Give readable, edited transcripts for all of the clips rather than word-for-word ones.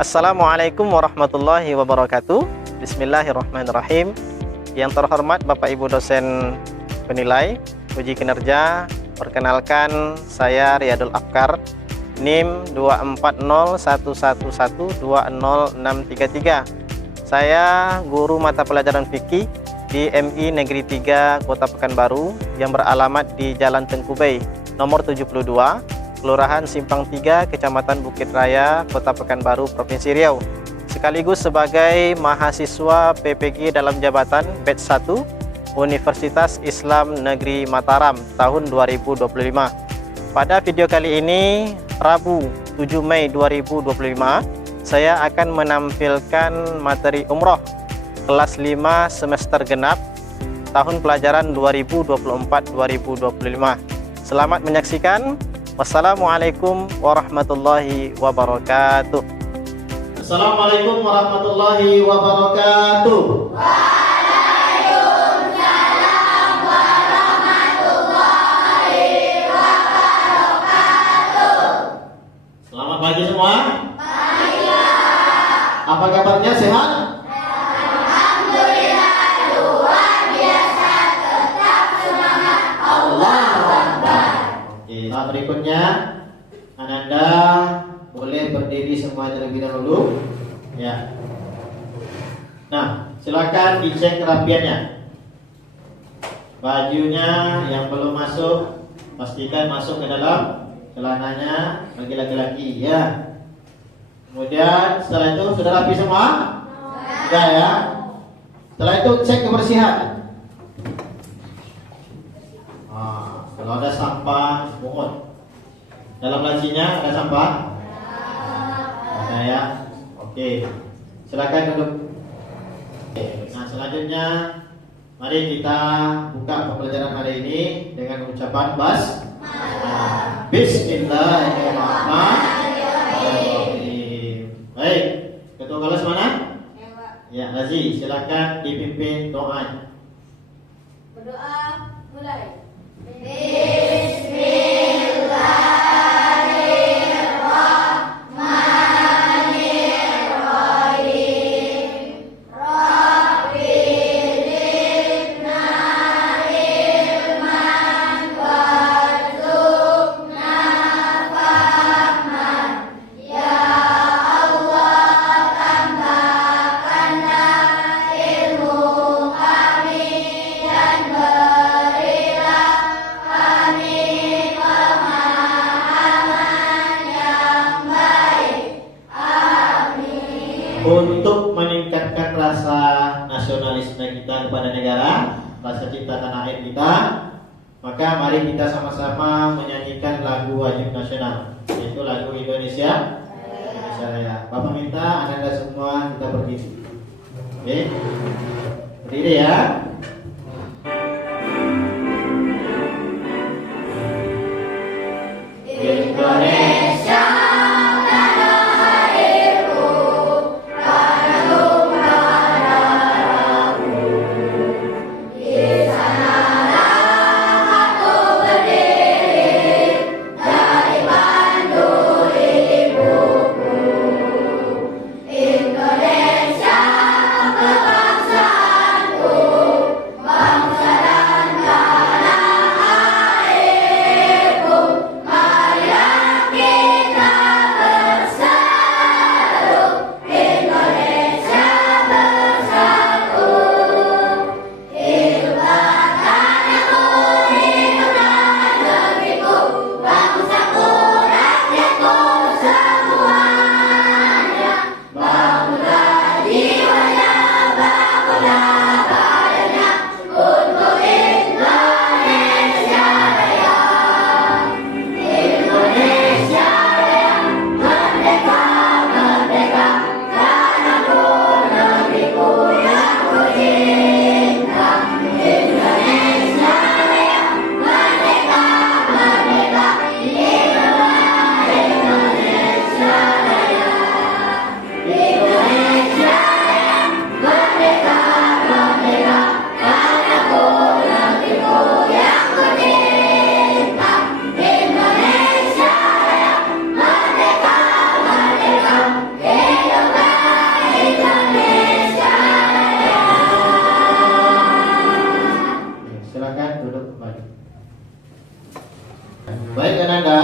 Assalamualaikum warahmatullahi wabarakatuh. Bismillahirrahmanirrahim. Yang terhormat Bapak Ibu dosen penilai uji kinerja, perkenalkan saya Riyadul Afkar, NIM 2401112063. Saya guru mata pelajaran fikih di MI Negeri 3 Kota Pekanbaru yang beralamat di Jalan Tengku Bay, nomor 72, Kelurahan Simpang 3, Kecamatan Bukit Raya, Kota Pekanbaru, Provinsi Riau. Sekaligus sebagai mahasiswa PPG dalam jabatan batch 1 Universitas Islam Negeri Mataram tahun 2025. Pada video kali ini, Rabu 7 Mei 2025, saya akan menampilkan materi umroh kelas 5 semester genap tahun pelajaran 2024-2025. Selamat menyaksikan. Wassalamualaikum warahmatullahi wabarakatuh. Assalamualaikum warahmatullahi wabarakatuh. Waalaikumsalam warahmatullahi wabarakatuh. Selamat pagi semua. Pagi. Apa kabarnya, sehat? Alhamdulillah, luar biasa, tetap semangat. Allahu Akbar. Oke, tahap berikutnya Ananda boleh berdiri semua terlebih dahulu. Ya. Nah, silakan dicek kerapiannya. Bajunya yang belum masuk, pastikan masuk ke dalam celananya bagi laki-laki, ya. Kemudian setelah itu sudah rapi semua? Sudah, ya. Setelah itu cek kebersihan. Kalau ada sampah, pungut. Dalam lacinya ada sampah? Ada, ya. Oke. Silakan duduk. Oke. Nah, selanjutnya mari kita buka pembelajaran hari ini dengan ucapan Bismillahirrahmanirrahim. Baik, ketua kelas mana? Ya, Lazi, silakan dipimpin doa. Berdoa, mulai. Bismillahirrahmanirrahim. Rabbi zidna ilman warzuqna fahman. Ya Allah, tambahkanlah ilmu kami dan berilah kami pemahaman yang baik. Amin. Untuk meningkatkan rasa nasionalisme kita kepada negara, rasa cinta tanah air kita, maka mari kita sama-sama menyanyikan lagu wajib nasional, yaitu lagu Indonesia Raya. Bapak minta Anda semua kita berdiri. Oke, berdiri, ya. Indonesia tanah airku, tanah lumrah darahku. Di sanalah aku berdiri, dari Bandung ibuku. Indonesia kebangsaanku, bangsa dan tanah airku. Marilah Baik Ananda,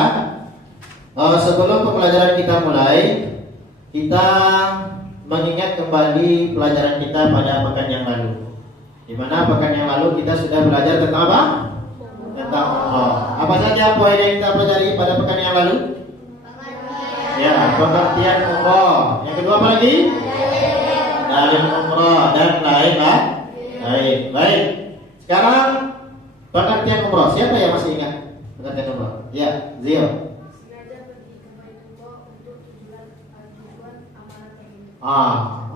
sebelum pembelajaran kita mulai, kita mengingat kembali pelajaran kita pada pekan yang lalu. Di mana pekan yang lalu kita sudah belajar tentang apa? Tentang umroh. Apa saja poin yang kita pelajari pada pekan yang lalu? Ya, pengertian umroh. Yang kedua apa lagi? Dalil umroh dan lain-lain. Baik. Sekarang pengertian umroh. Siapa yang masih ingat pengertian umroh? Ya, Zio.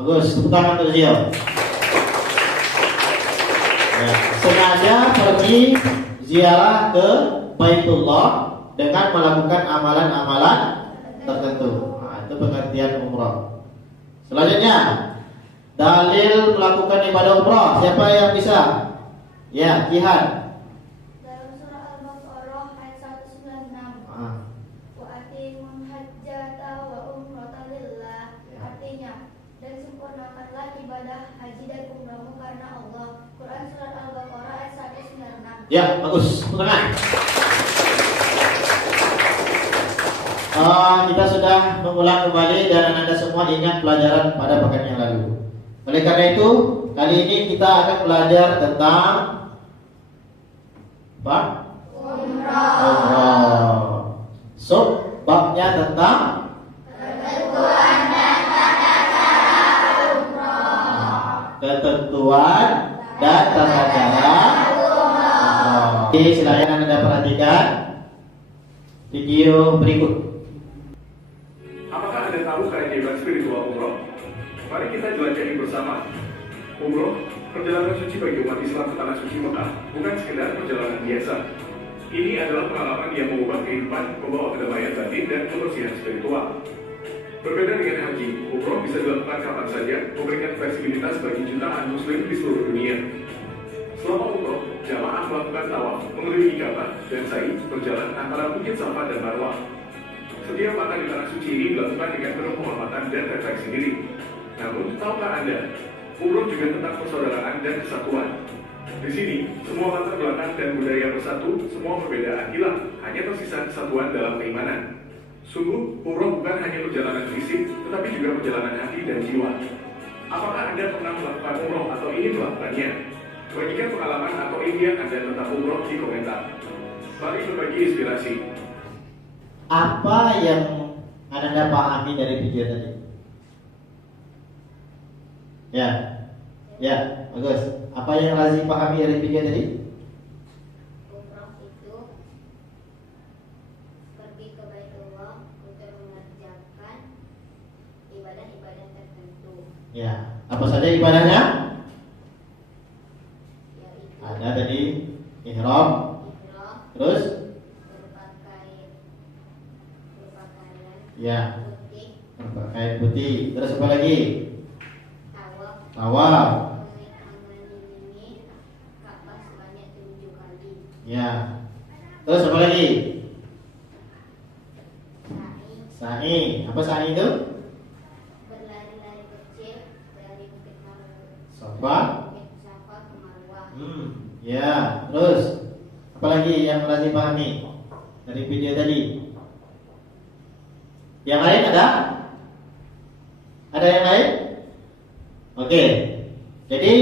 Bagus. Tepuk tangan untuk Zio. Ya, sengaja pergi ziarah ke Baitullah dengan melakukan amalan-amalan tertentu. Itu pengertian umroh. Selanjutnya, dalil melakukan ibadah umroh. Siapa yang bisa? Ya, Jihan. Dalam surah Al-Baqarah ayat 196. Wa atimul hajjata wa umrata lillah. Artinya, dan sempurnakanlah ibadah haji dan umrahmu karena Allah. Quran surat Al-Baqarah ayat 196. Ya, bagus. Tepuk tangan. Kita sudah mengulang kembali dan Anda semua ingat pelajaran pada pekan yang lalu. Oleh karena itu, kali ini kita akan belajar tentang apa? Umroh. So, babnya tentang Ketentuan dan tata cara umroh. ketentuan dan tata cara umroh. Jadi, silakan Anda perhatikan video berikut. Apakah Anda tahu keajaiban spiritual umroh? Mari kita jelajahi bersama. Umroh, perjalanan suci bagi umat Islam ke tanah suci Mekah, bukan sekedar perjalanan biasa. Ini adalah pengalaman yang mengubah kehidupan, membawa kedamaian batin dan kebersihan spiritual. Berbeda dengan haji, umroh bisa dilakukan kapan saja, memberikan fleksibilitas bagi jutaan muslim di seluruh dunia. Selama umroh, jamaah melakukan tawaf, mengelilingi Ka'bah, dan sa'i berjalan antara Bukit Safa dan Marwah. Setiap langkah di tanah suci ini dilakukan dengan penuh penghormatan dan refleksi diri. Namun, tahukah Anda, umroh juga tentang persaudaraan dan kesatuan. Di sini, semua latar belakang dan budaya bersatu, semua perbedaan hilang, hanya tersisa kesatuan dalam keimanan. Sungguh, umroh bukan hanya perjalanan fisik, tetapi juga perjalanan hati dan jiwa. Apakah Anda pernah melakukan umroh atau ingin melakukannya? Bagikan pengalaman atau impian Anda tentang umroh di komentar. Mari berbagi inspirasi. Apa yang Anda pahami dari video tadi? Ya, bagus. Apa yang Razi pahami dari video tadi? Umroh itu pergi ke Baitullah untuk mengerjakan ibadah-ibadah tertentu. Ya, apa saja ibadahnya? Yaitu Ada tadi ihram, ihram, terus berpakaian ya, putih, kain putih. Terus apa lagi? tawaf, Tawaf. mengelilingi Ka'bah sebanyak 7 kali. Ya. Terus apa lagi? Sa'i, Sa'i. Apa sa'i itu? berlari-lari kecil dari Bukit Safa. Safa ke Marwah. Ya. Terus apa lagi yang Razi pahami dari video tadi? Yang lain ada? Ada yang lain? Oke. Jadi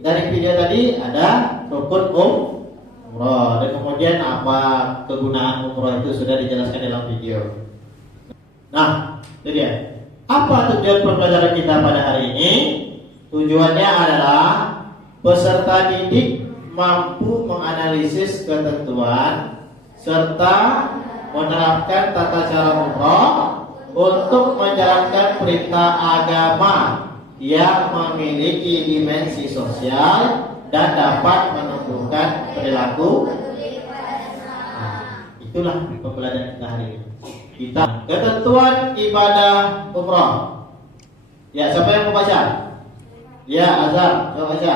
dari video tadi ada rukun umroh dan kemudian apa kegunaan umroh itu sudah dijelaskan dalam video. Nah, itu dia. Apa tujuan pembelajaran kita pada hari ini? Tujuannya adalah peserta didik mampu menganalisis ketentuan serta menerapkan tata cara umroh untuk menjalankan perintah agama yang memiliki dimensi sosial dan dapat menumbuhkan perilaku. Itulah pembelajaran kita hari ini. Kita ketentuan ibadah umroh. Ya, siapa yang mau baca? Ya, Azhar, coba baca.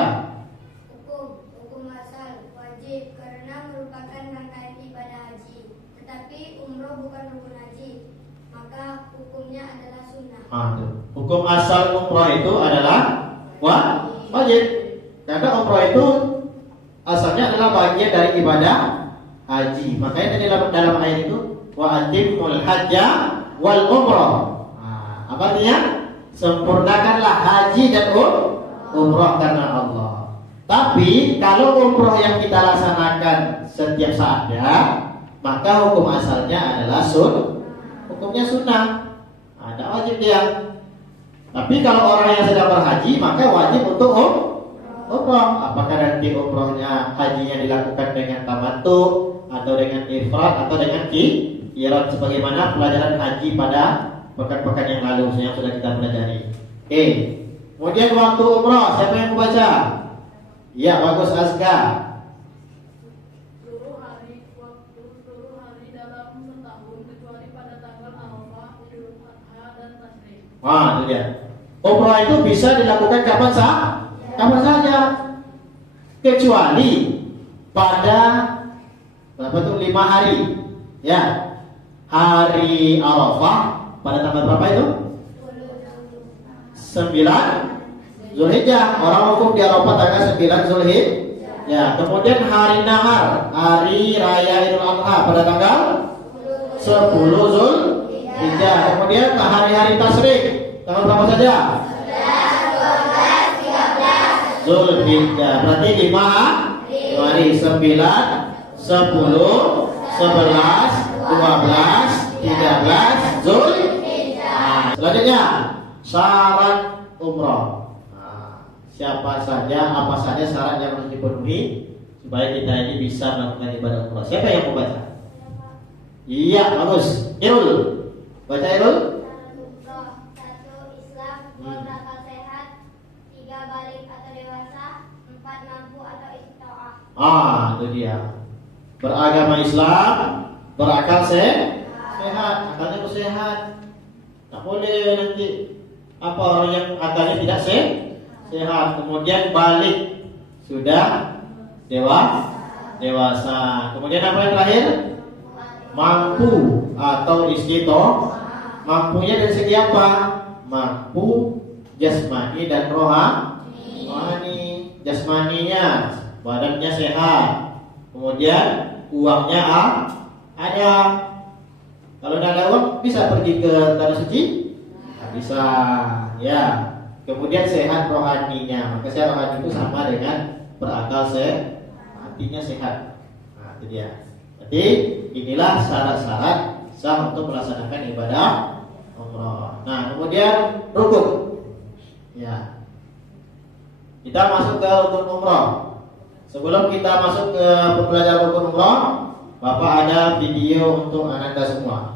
Hukum asal wajib karena merupakan rangkaian ibadah haji, tetapi umroh bukan rukun haji, maka hukumnya adalah sunnah. Hukum asal umroh itu adalah wajib. Karena umroh itu asalnya adalah bagian dari ibadah haji. Makanya dalam ayat itu wa atimul hajja wal umrah. Nah, apa artinya? Sempurnakanlah haji dan umrah karena Allah. Tapi kalau umrah yang kita laksanakan setiap saatnya, maka hukum asalnya adalah hukumnya sunnah. Ada wajib dia. Tapi kalau orang yang sedang berhaji, maka wajib untuk umrah. Apakah nanti umrahnya hajinya dilakukan dengan tamattu atau dengan ifrad atau dengan qiran sebagaimana pelajaran haji pada pekan-pekan yang lalu yang sudah kita pelajari. Oke. Kemudian waktu umrah, siapa yang membaca? Ya, bagus Azka. Seluruh hari dalam setahun kecuali pada tanggal Arafah, Idul Adha dan Tasyrik. Wah, itu dia. Umrah itu bisa dilakukan kapan saja, kecuali pada berapa tuh 5 hari. Ya, hari Arafah pada tanggal berapa itu? 9 Zulhijjah. Orang hukum di Arafah tanggal 9 Zulhijjah. Ya, kemudian hari Nahar, hari Raya Idul Adha pada tanggal 10 Zulhijjah. Kemudian hari-hari Tasyrik tanggal berapa saja? 11, 12, 13 Zulhijjah. Berarti 5 hari, 9, 10, 11, 12, 13 Zulhijjah. Selanjutnya syarat umrah. Siapa saja, apa saja syarat yang harus dipenuhi supaya kita ini bisa melakukan ibadah umrah. Siapa yang mau baca? Iya, bagus. Irul, baca Irul. Umroh, 1 Islam, 2 berakal sehat, 3 balik atau dewasa, 4 mampu atau istitoah. Itu dia. Beragama Islam, berakal sehat, akalnya itu sehat. Tak boleh nanti apa orang yang akalnya tidak sehat. Kemudian balik sudah dewasa. Kemudian apa yang terakhir? Mampu atau istitoah. Mampunya dari segi apa? Mampu jasmani dan rohani. Jasmaninya badannya sehat. Kemudian uangnya ada. Kalau tidak ada uang bisa pergi ke tanah suci? Bisa. Ya. Kemudian sehat rohaninya. Maka sehat rohani itu sama dengan berakal sehat, hatinya sehat. Nah, itu dia. Jadi inilah syarat-syarat sah untuk melaksanakan ibadah umrah. Nah, kemudian rukun. Ya. Kita masuk ke rukun umrah. Sebelum kita masuk ke pembelajaran rukun umrah, Bapak ada video untuk Ananda semua.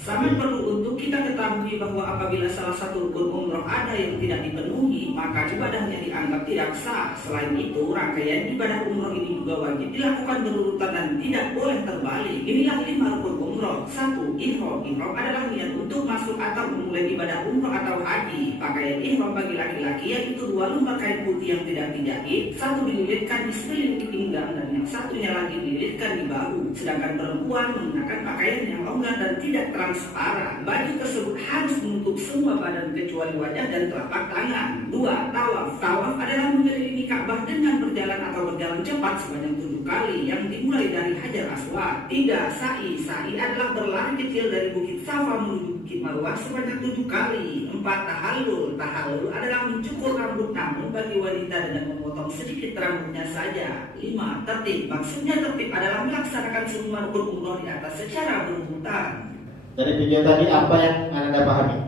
Sangat perlu untuk kita ketahui bahwa apabila salah satu rukun umroh ada yang tidak dipenuhi, maka ibadahnya dianggap tidak sah. Selain itu, rangkaian ibadah umroh ini juga wajib dilakukan berurutan dan tidak boleh terbalik. Inilah 5 rukun umroh. 1. Ihram. Ihram adalah niat untuk masuk atau memulai ibadah umroh atau haji. Pakaian ihram bagi laki-laki yaitu 2 lembar kain putih yang tidak dijahit, 1 dililitkan di sekeliling pinggang dan yang satunya lagi dililitkan di bahu. Sedangkan perempuan menggunakan pakaian yang longgar dan tidak transparan. Baju tersebut harus menutup semua badan kecuali wajah dan telapak tangan. 2. Tawaf. Tawaf adalah mengelilingi Ka'bah dengan berjalan atau berjalan cepat sebanyak 7 kali yang dimulai dari Hajar Aswad. 3. Sa'i. Sa'i adalah berlari kecil dari Bukit Safa menuju Bukit Marwah sebanyak 7 kali. 4. Tahallul. Tahallul adalah mencukur rambut namun bagi wanita dengan memotong sedikit rambutnya saja. 5. Tertib. Maksudnya tertib adalah melaksanakan semua rukun umroh di atas secara berurutan. Dari video tadi apa yang Anda pahami?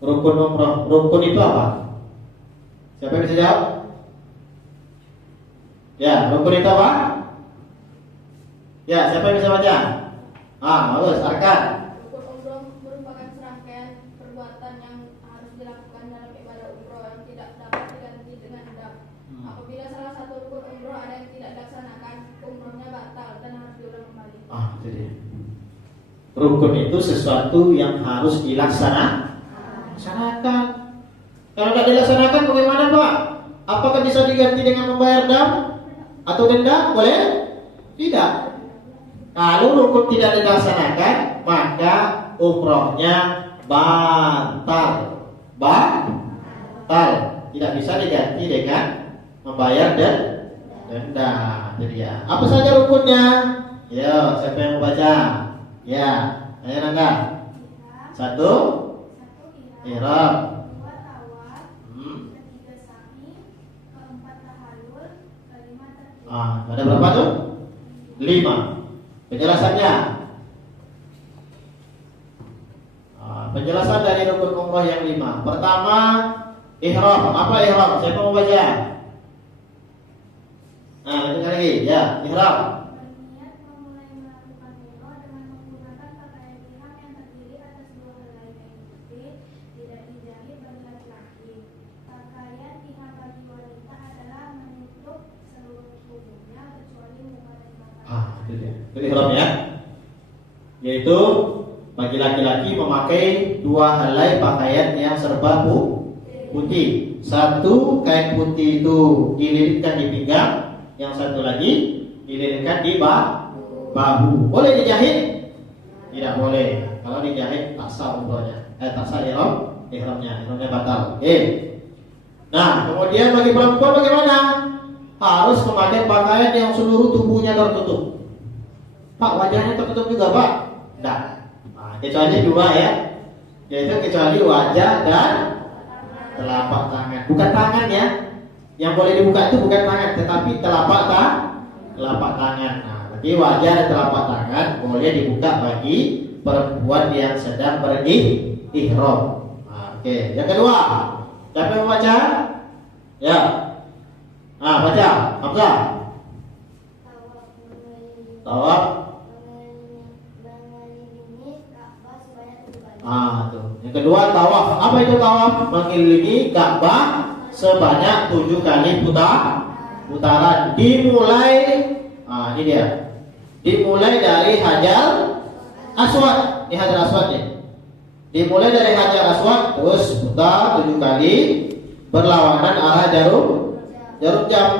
Rukun umroh. Rukun itu apa? Siapa yang bisa jawab? Ya, rukun itu apa? Ya, siapa yang bisa baca? Bagus, Arkan. Rukun umroh merupakan serangkaian perbuatan yang harus dilakukan dalam ibadah umroh yang tidak dapat diganti dengan dam. Apabila salah satu rukun umroh ada yang tidak dilaksanakan, umrohnya batal dan harus diulang kembali. Itu dia. Rukun itu sesuatu yang harus dilaksanakan. Kalau tidak dilaksanakan bagaimana, Pak? Apakah bisa diganti dengan membayar dam atau denda? Boleh? Tidak. Kalau rukun tidak dilaksanakan, maka umrohnya batal. Tidak bisa diganti dengan membayar denda. Nah, itu dia. Apa saja rukunnya? Ya, siapa yang mau baca? Ya, ayo Nanda. Satu, ihram. Kedua tawaf, ketiga sa'i, keempat tahallul, kelima tartib. Ada berapa tuh? 5. Penjelasannya. Penjelasan dari rukun umroh yang 5. Pertama, ihram. Apa ihram? Siapa mau baca? Lanjutkan lagi. Ya, ihram. Berniat memulai melakukan umroh dengan menggunakan pakaian ihram yang terdiri atas 2 helai kain putih, tidak dijahit bagi laki-laki. Pakaian ihram bagi wanita adalah menutup seluruh tubuhnya kecuali muka dan mata. Itu dia. Itu ihram ya. Yaitu bagi laki-laki memakai 2 helai pakaian yang serba putih. Satu kain putih itu dililitkan di pinggang, yang satu lagi dililitkan di bahu. Boleh dijahit? Tidak boleh. Kalau dijahit tak sah umrohnya. Tak sah ihramnya batal. Oke. Nah, kemudian bagi perempuan bagaimana? Harus memakai pakaian yang seluruh tubuhnya tertutup. Pak, wajahnya tertutup juga, Pak? Tidak. Kecuali 2 ya. Yaitu kecuali wajah dan telapak tangan. Bukan tangan ya. Yang boleh dibuka itu bukan tangan, tetapi telapak tangan. Jadi wajah dan telapak tangan boleh dibuka bagi perempuan yang sedang ihram. Oke. Yang kedua, siapa yang membaca? Ya. Baca. Hamzah. Tawaf. Tuh. Yang kedua, tawaf. Apa itu tawaf? Mengelilingi Ka'bah sebanyak 7 kali putaran. Dimulai, ini dia. Dimulai dari Hajar Aswad. Ini Hajar Aswad nih. Dimulai dari Hajar Aswad, terus putar 7 kali berlawanan arah jarum jam.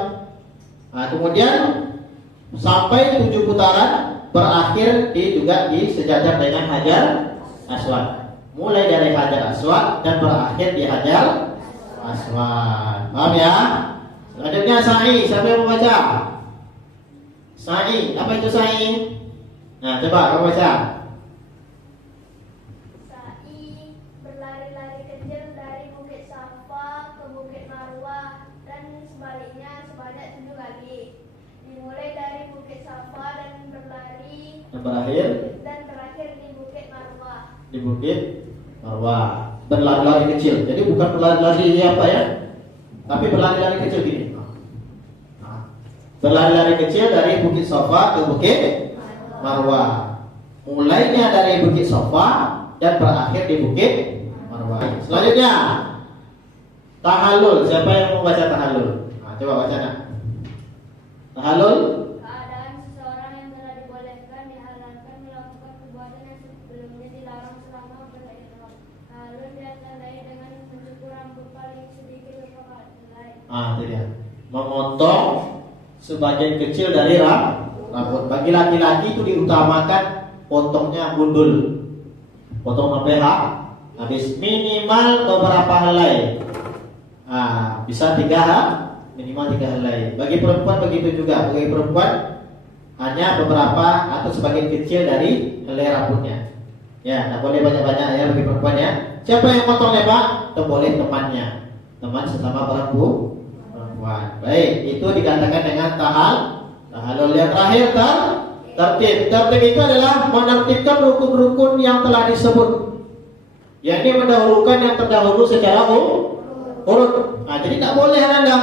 Kemudian sampai 7 putaran berakhir juga disejajar dengan Hajar Aswad. Mulai dari Hajar Aswad dan berakhir di Hajar Aswad. Paham ya? Selanjutnya sa'i. Siapa yang membaca? Sa'i. Apa itu sa'i? Coba kamu baca. Sa'i berlari-lari kecil dari Bukit Safa ke Bukit Marwah dan sebaliknya sebanyak 7 kali. Dimulai dari Bukit Safa dan berlari Dan berakhir di Bukit Marwah. di Bukit Marwah. Berlari-lari kecil. Jadi bukan berlari-lari apa ya? Tapi berlari-lari kecil gini. Berlari-lari kecil dari Bukit Safa ke Bukit Marwah. Mulainya dari Bukit Safa dan berakhir di Bukit Marwah. Selanjutnya, tahallul. Siapa yang mau baca tahallul? Coba baca nak. Tahallul. Keadaan seseorang yang telah dibolehkan dihalalkan melakukan perbuatan yang sebelumnya dilarang selama berihram. Lalu dia tandai dengan mencukur rambut paling sedikit beberapa helai. Itu dia. Memotong sebagian kecil dari rambut. Bagi laki-laki itu diutamakan potongnya gundul. Potong sampai habis minimal beberapa helai. Bisa 3 minimal 3 helai. Bagi perempuan begitu juga. Bagi perempuan hanya beberapa atau sebagian kecil dari helai rambutnya. Ya, tidak boleh banyak-banyak ya bagi perempuan ya. Siapa yang potongnya Pak? Itu boleh temannya. Teman sesama perempuan. Baik, itu dikatakan dengan tahallul. Yang terakhir tertib. Tertib itu adalah menertibkan rukun-rukun yang telah disebut. Yakni mendahulukan yang terdahulu secara urut. Jadi tidak boleh Anda.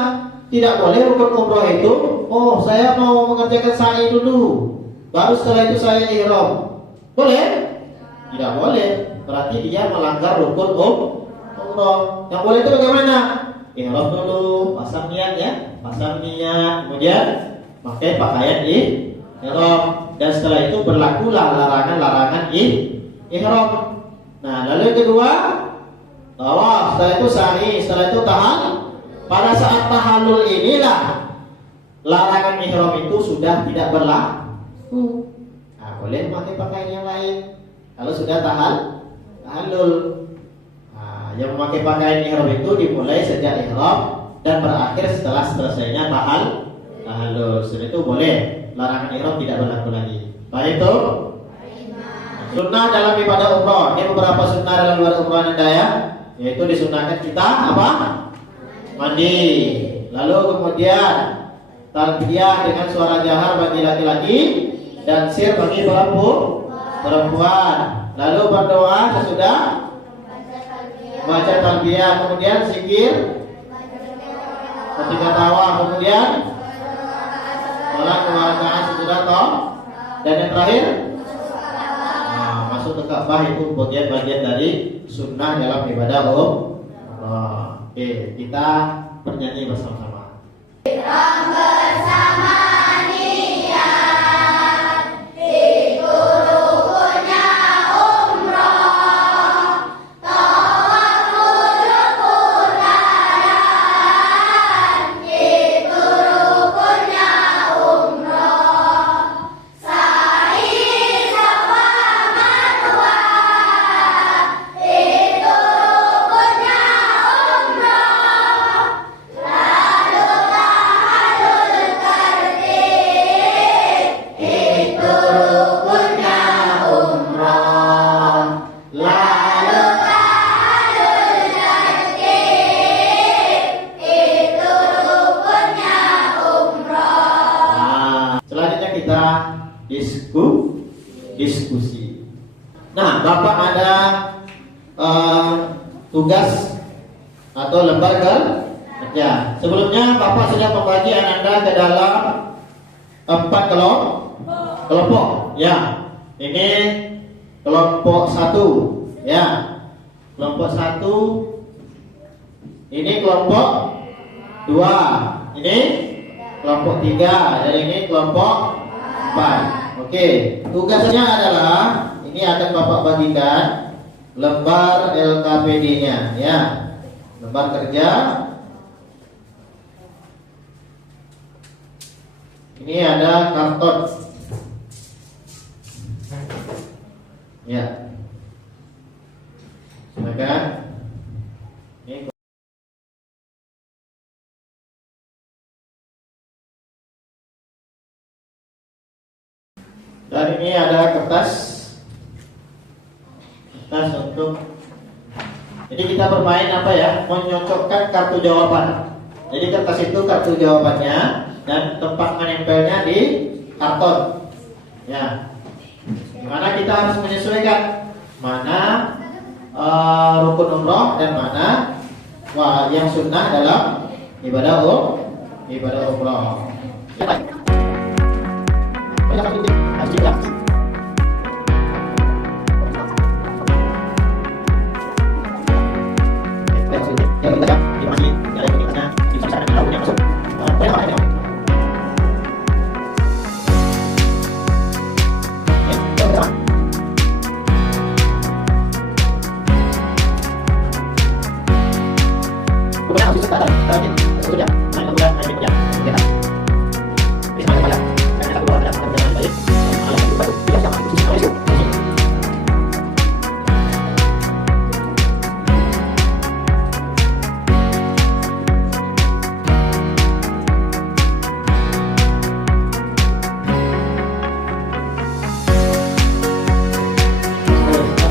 Tidak boleh rukun umroh itu. Saya mau mengerjakan sa'i dulu. Baru setelah itu saya ihram. Boleh? Tidak boleh. Berarti dia melanggar rukun umroh. Yang boleh itu bagaimana? Ihram dulu, pasang niat ya. Pasang niat, kemudian pakai pakaian ihram. Dan setelah itu berlakulah larangan-larangan ihram. Lalu yang kedua, tawaf. Setelah itu sa'i. Setelah itu tahallul. Pada saat tahallul inilah larangan ihram itu sudah tidak berlaku. Boleh memakai pakaian yang lain kalau sudah tahallul. Yang memakai pakaian ihram itu dimulai sejak ihram dan berakhir setelah selesainya tahallul. halus. Setelah itu boleh, larangan ihram tidak berlaku lagi. Baik itu. Sunnah dalam ibadah umroh. Ini beberapa sunnah dalam ibadah umroh Anda ya. Yaitu disunahkan kita apa? Mandi. Lalu kemudian talbiyah dengan suara jahar bagi laki-laki dan sir bagi perempuan. Lalu berdoa sesudah baca talbiyah, kemudian zikir ketika tawaf, kemudian sholat 2 rakaat sesudah tawaf, dan yang terakhir masuk ke Ka'bah. Itu bagian-bagian dari sunnah dalam ibadah umroh. Oke, kita bernyanyi bersama-sama. Selanjutnya kita diskusi. Nah, Bapak ada tugas atau lembar kerja. Sebelumnya Bapak sudah membagi Anda ke dalam 4 kelompok. Ya, ini kelompok 1. Ya, kelompok 1. Ini kelompok 2. Ini kelompok 3. Dan ini kelompok 4. Oke, tugasnya adalah ini akan Bapak bagikan lembar LKPD-nya, ya, lembar kerja. Ini ada karton, ya, silakan. Ini dan ini ada kertas untuk, jadi kita bermain apa ya, menyocokkan kartu jawaban. Jadi kertas itu kartu jawabannya dan tempat menempelnya di karton. Ya, dimana kita harus menyesuaikan mana rukun umroh dan mana yang sunnah dalam ibadah umroh.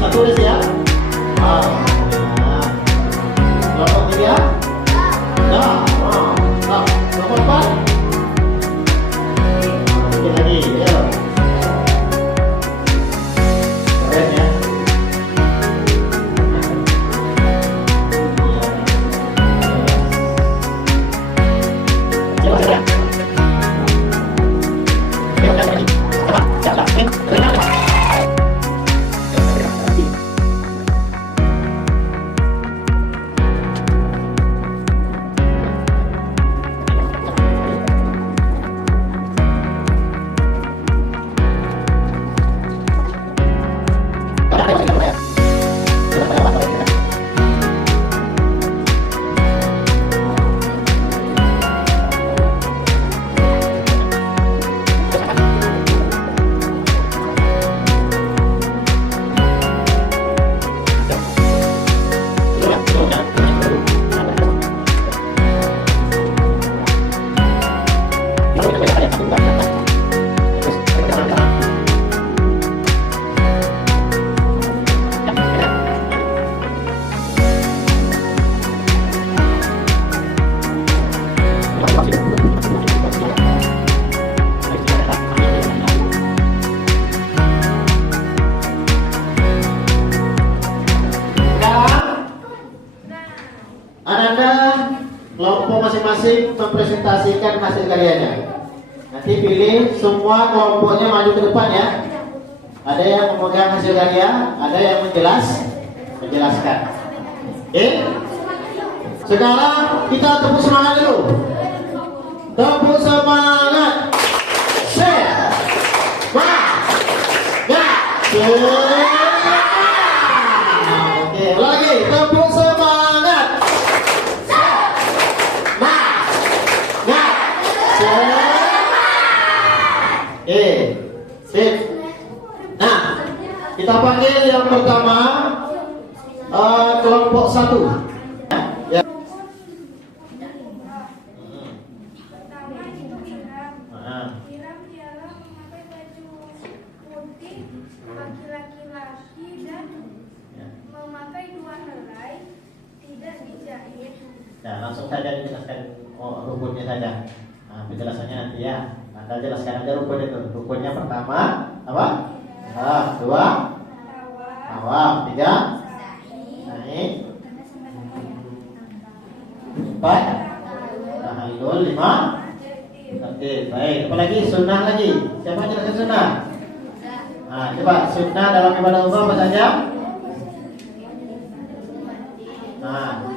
Tulis ya. Kelompok 3. Nah. masing-masing mempresentasikan hasil karyanya. Nanti pilih semua kelompoknya maju ke depan ya. Ada yang memegang hasil karya, ada yang menjelaskan. Oke? Sekarang kita tepuk semangat dulu. Tepuk semangat. Oke, lagi tepuk semangat. Sip. Nah, kita panggil yang pertama kelompok 1. Ya. Pertama itu Iram. Iram ialah memakai baju putih bagi laki-laki dan memakai 2 helai, tidak dijahit. Ya, langsung saja dijelaskan rukunnya saja. Nah, penjelasannya nanti ya. Anda jelaskan aja rukun itu. Rukunnya pertama apa? 2 tawaf, 3 naik, 4 tahallul, 5 tertib. Baik, apalagi sunnah lagi. Siapa yang jelaskan sunnah? Nah, coba sunnah dalam ibadah umrah apa saja? Nah.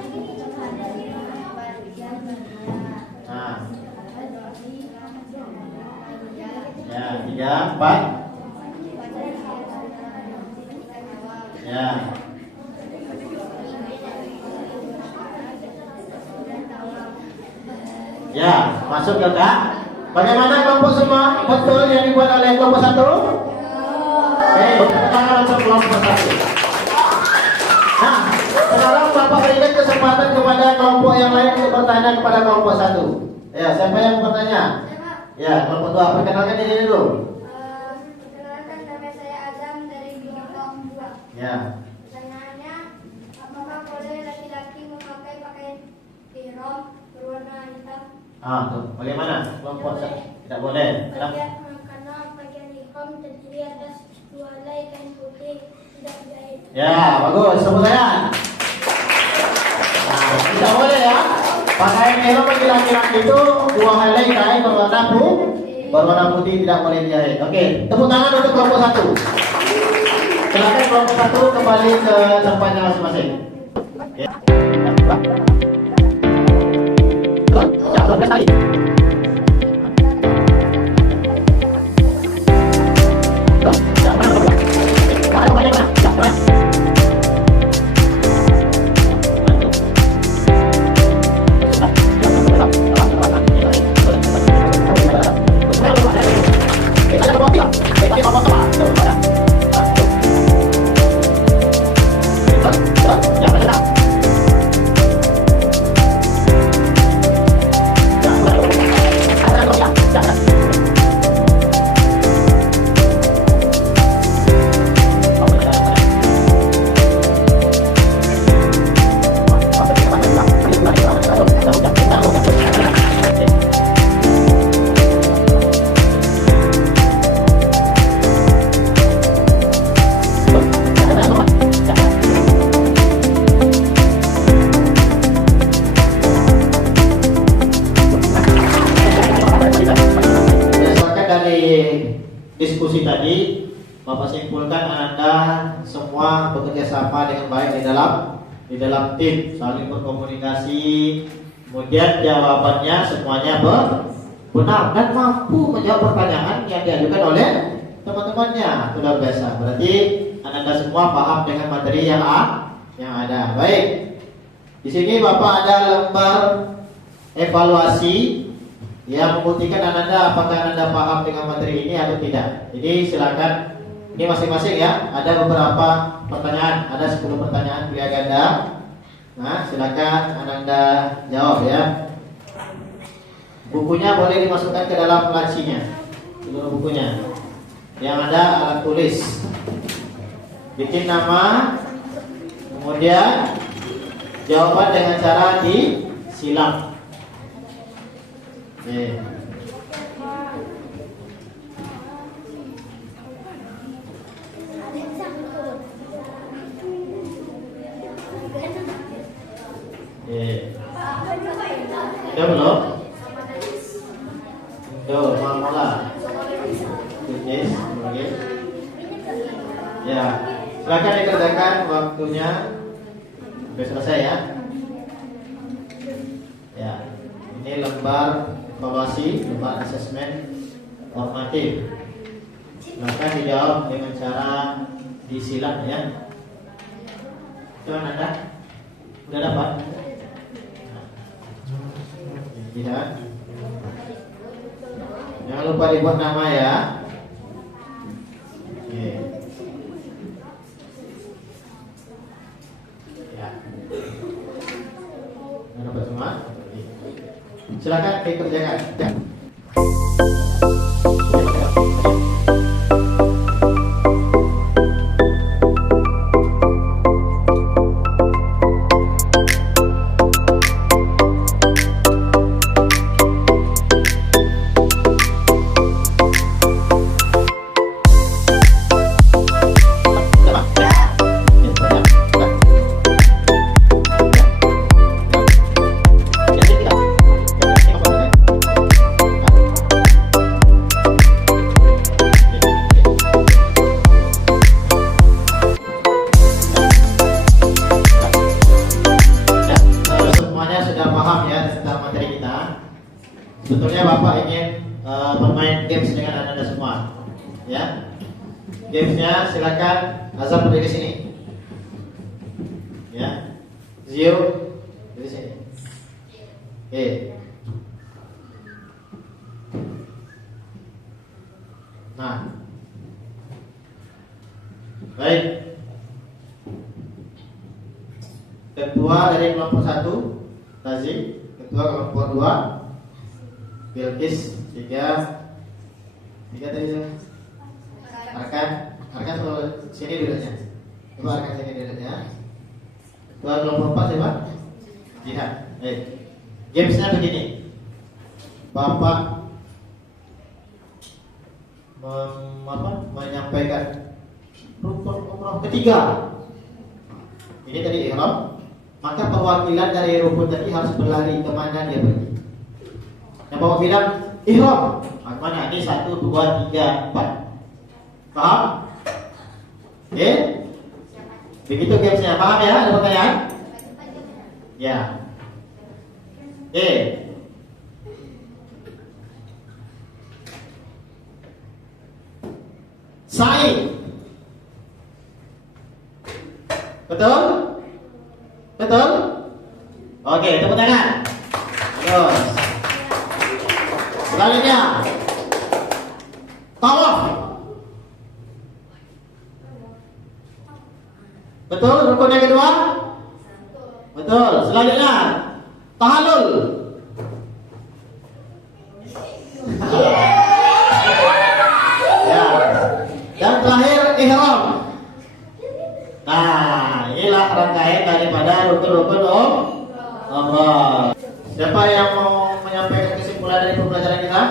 Ya, 3, 4. Ya. Ya, masuk ya Kak. Bagaimana kelompok semua? Betul yang dibuat oleh kelompok 1? Oke, tangan langsung kelompok 1. Nah, sekarang Bapak berikan kesempatan kepada kelompok yang lain untuk bertanya kepada kelompok 1. Ya, siapa yang bertanya? Ya, kelompok 2, perkenalkan diri dulu. Perkenalkan, nama saya Azam dari kelompok 2. Ya. Pertanyaannya, apakah boleh laki-laki memakai pakaian ihram berwarna hitam? Tuh, bagaimana? Kelompok 1 tidak boleh. Kenapa? Karena pakaian ihram terdiri atas 2 helai kain putih, tidak dijahit. Ya, bagus. Tepuk tangan. Nah, tidak boleh ya. Pakaian ihram bagi laki-laki itu 2 helai kain berwarna putih, tidak boleh dijahit. Oke, tepuk tangan untuk kelompok 1. Silakan kelompok 1 kembali ke tempatnya masing-masing. Oke. Diskusi tadi, Bapak simpulkan Anda semua bekerja sama dengan baik di dalam tim, saling berkomunikasi, kemudian jawabannya semuanya benar dan mampu menjawab pertanyaan yang diajukan oleh teman-temannya. Itu luar biasa. Berarti Anda semua paham dengan materi yang ada. Baik. Di sini Bapak ada lembar evaluasi yang membuktikan Anda apakah Anda paham dengan materi ini atau tidak. Jadi silakan, ini masing-masing ya. Ada beberapa pertanyaan, ada 10 pertanyaan pilihan ganda. Nah, silakan Anda jawab ya. Bukunya boleh dimasukkan ke dalam lacinya, seluruh bukunya. Yang ada alat tulis. Bikin nama, kemudian jawaban dengan cara disilang. Sudah belum? Tuh, mau mulai. Oke. Ya, silakan dikerjakan waktunya. Sudah selesai ya. Ya, ini lembar evaluasi, lembar asesmen formatif. Silakan dijawab dengan cara disilang ya. Coba Anda udah dapat? Lihat. Jangan lupa dibuat nama ya. Oke. Ya. Udah dapat semua? Silakan dikerjakan. Ya. Sebetulnya Bapak ingin bermain games dengan Anda semua, ya. Gamesnya silakan Azam berdiri di sini, ya. Zio di sini. Oke. Nah, baik. Ketua dari kelompok 1 Tazi, ketua kelompok 2 Bilkis, 3 tadi Arkan selalu sini duduknya. Coba Arkan sini duduknya. Ketua kelompok 4 siapa? Jihad. Baik. Gamesnya begini. Bapak menyampaikan rukun umroh ketiga. Ini tadi ihram. Maka perwakilan dari rukun tadi harus berlari kemana dia pergi. Yang bapak bilang ihram, mana ini 1, 2, 3, 4. Paham? Oke? Begitu gamesnya. Paham ya? Ada pertanyaan? Ya. Oke. Sa'i. Betul? Betul? Oke, tepuk tangan. Terus. Selanjutnya tawaf. Betul, rukun yang kedua? Betul. Selanjutnya tahallul. Ya. Dan terakhir ihram. Nah, inilah rangkaian daripada rukun-rukun umrah. Siapa yang mau menyampaikan kesimpulan dari pembelajaran kita?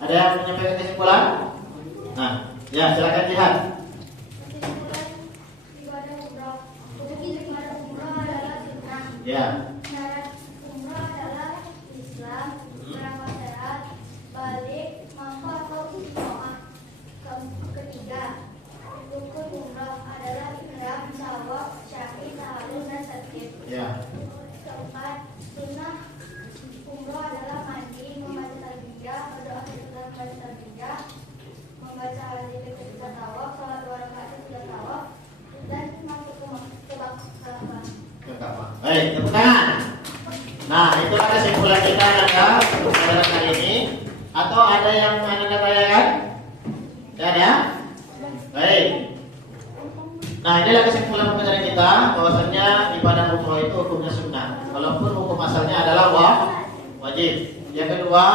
Ada yang menyampaikan kesimpulan? Nah, ya silakan lihat. Ibadah umrah adalah sunnah. Ya. Syarat umrah adalah Islam, beberapa syarat, balik, mampu atau istiqomah. Ketiga, rukun umrah adalah ihram, tawaf, syahid, tahallul, dan tatkir. Ya. Keempat, sunnah umrah adalah mandi, membaca talbiyah, berdoa setelah membaca talbiyah, membaca hadis ketika tawaf, sholat 2 rakaat setelah tawaf, dan masuk ke Ka'bah. Ke Ka'bah. Baik, tepuk tangan. Nah, itulah kesimpulan kita Anda untuk pelajaran kali ini. Atau ada yang Anda tanyakan? Tidak ada? Baik. Nah, inilah kesimpulan pembelajaran kita, bahwasanya ibadah umroh itu hukumnya sunnah, walaupun hukum asalnya adalah wajib. Yang kedua,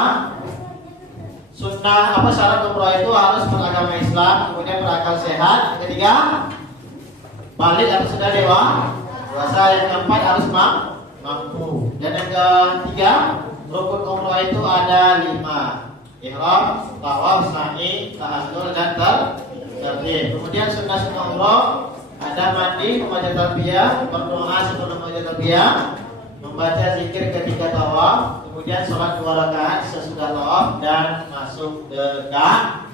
sunnah syarat umroh itu harus beragama Islam, kemudian berakal sehat. Yang ketiga, balik atau sudah dewasa. Yang keempat harus mampu. Dan yang ketiga, rukun umroh itu ada 5: ihram, tawaf, sa'i, tahallul, dan tertib. Kemudian sunnah umroh ada mandi, membaca talbiyah, berdoa sebelum membaca talbiyah, membaca zikir ketika tawaf, kemudian sholat 2 rakaat sesudah tawaf dan masuk ke Ka'bah.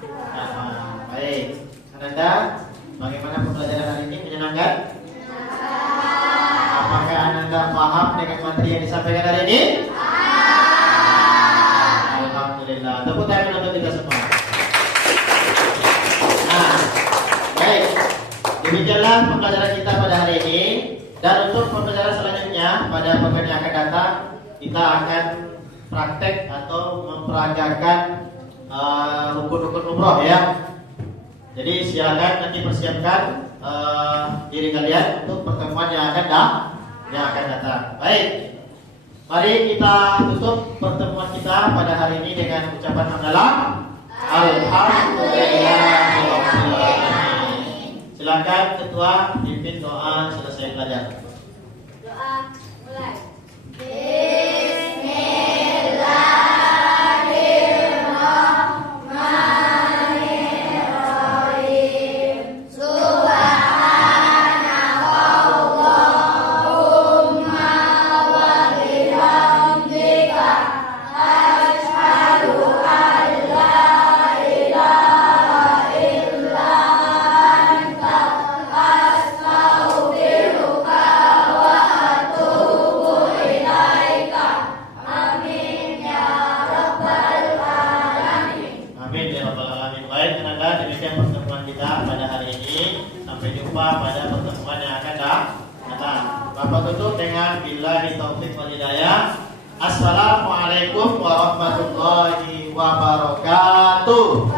Baik, Ananda, bagaimana pembelajaran hari ini? Menyenangkan? Apakah Ananda paham dengan materi yang disampaikan hari ini? Alhamdulillah. Tepuk tangan untuk kita semua. Nah, baik. Demikianlah pembelajaran kita pada hari ini. Dan untuk pembelajaran selanjutnya pada pekan yang akan datang, kita akan praktek atau memperagakan rukun-rukun umroh ya. Jadi silakan nanti persiapkan diri kalian untuk pertemuan yang akan datang. Baik, mari kita tutup pertemuan kita pada hari ini dengan ucapan hamdalah. Alhamdulillah. Silakan ketua pimpin doa selesai belajar. Doa mulai. Pada pertemuan yang akan datang. Bapak tutup dengan billahi taufik wal hidayah. Assalamualaikum warahmatullahi wabarakatuh.